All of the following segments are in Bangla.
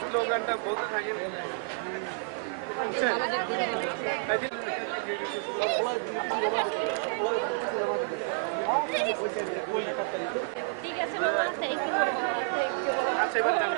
স্লোগানটা বলতে থাকেন। ঠিক আছে মামা, থ্যাংক ইউ। আচ্ছা এবার যান।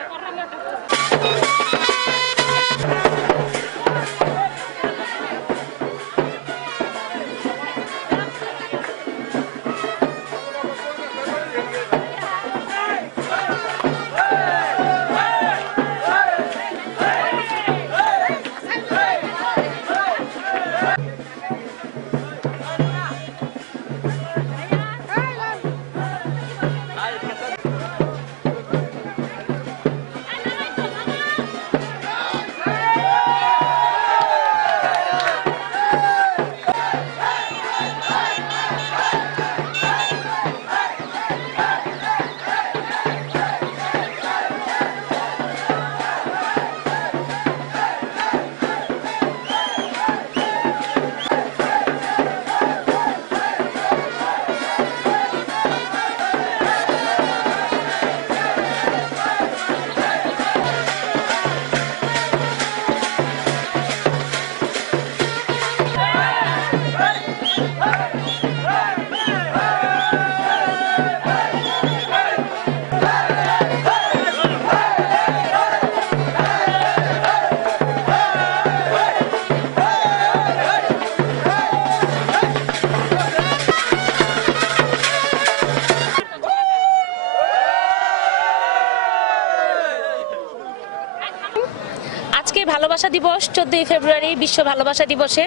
আজকে ভালোবাসা দিবস 14ই ফেব্রুয়ারি বিশ্ব ভালোবাসা দিবসে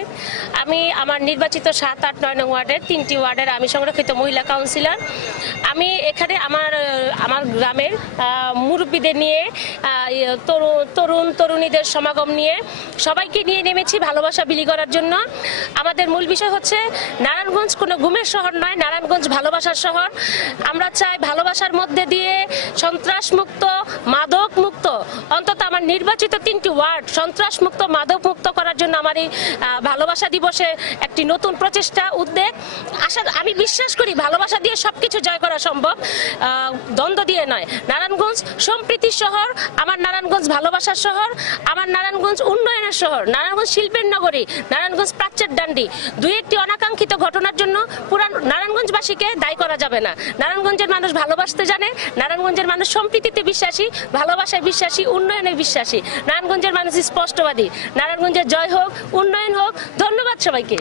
আমি আমার নির্বাচিত 7, 8, 9 নং ওয়ার্ডের 3টি ওয়ার্ডের আমি সংরক্ষিত মহিলা কাউন্সিলর। আমি এখানে আমার গ্রামের মুরব্বীদের নিয়ে তরুণীদের সমাগম নিয়ে সবাইকে নিয়ে নেমেছি ভালোবাসা বিলি করার জন্য। আমাদের মূল বিষয় হচ্ছে নারায়ণগঞ্জ কোনো ঘুমের শহর নয়, নারায়ণগঞ্জ ভালোবাসার শহর। আমরা চাই ভালোবাসার মধ্যে দিয়ে সন্ত্রাস মুক্ত, মাদক মুক্ত, অন্তত আমার নির্বাচিত 3টি ওয়ার্ড সন্ত্রাস মুক্ত, মাদক মুক্ত করার জন্য আমার এই ভালোবাসা দিবসে একটি নতুন প্রচেষ্টা, উদ্যোগ। আমি বিশ্বাস করি ভালোবাসা দিয়ে সবকিছু জয় করা সম্ভব, দ্বন্দ্ব দিয়ে নয়। নারায়ণগঞ্জ সম্প্রীতির শহর, আমার নারায়ণগঞ্জ ভালোবাসার শহর, আমার নারায়ণগঞ্জ উন্নয়নের শহর, নারায়ণগঞ্জ শিল্পের নগরী, নারায়ণগঞ্জ প্রাচ্যের ডান্ডি। দুই একটি অনাকাঙ্ক্ষিত ঘটনার জন্য পুরা নারায়ণগঞ্জবাসীকে দায়ী করা যাবে না। নারায়ণগঞ্জের মানুষ ভালোবাসতে জানে, নারায়ণগঞ্জের মানুষ সম্প্রীতিতে বিশ্বাসী, ভালোবাসায় বিশ্বাসী, উন্নয়নে বিশ্বাসী। নারায়ণগঞ্জের মানুষ স্পষ্টবাদী। নারায়ণগঞ্জের জয় হোক, উন্নয়ন হোক। ধন্যবাদ সবাইকে।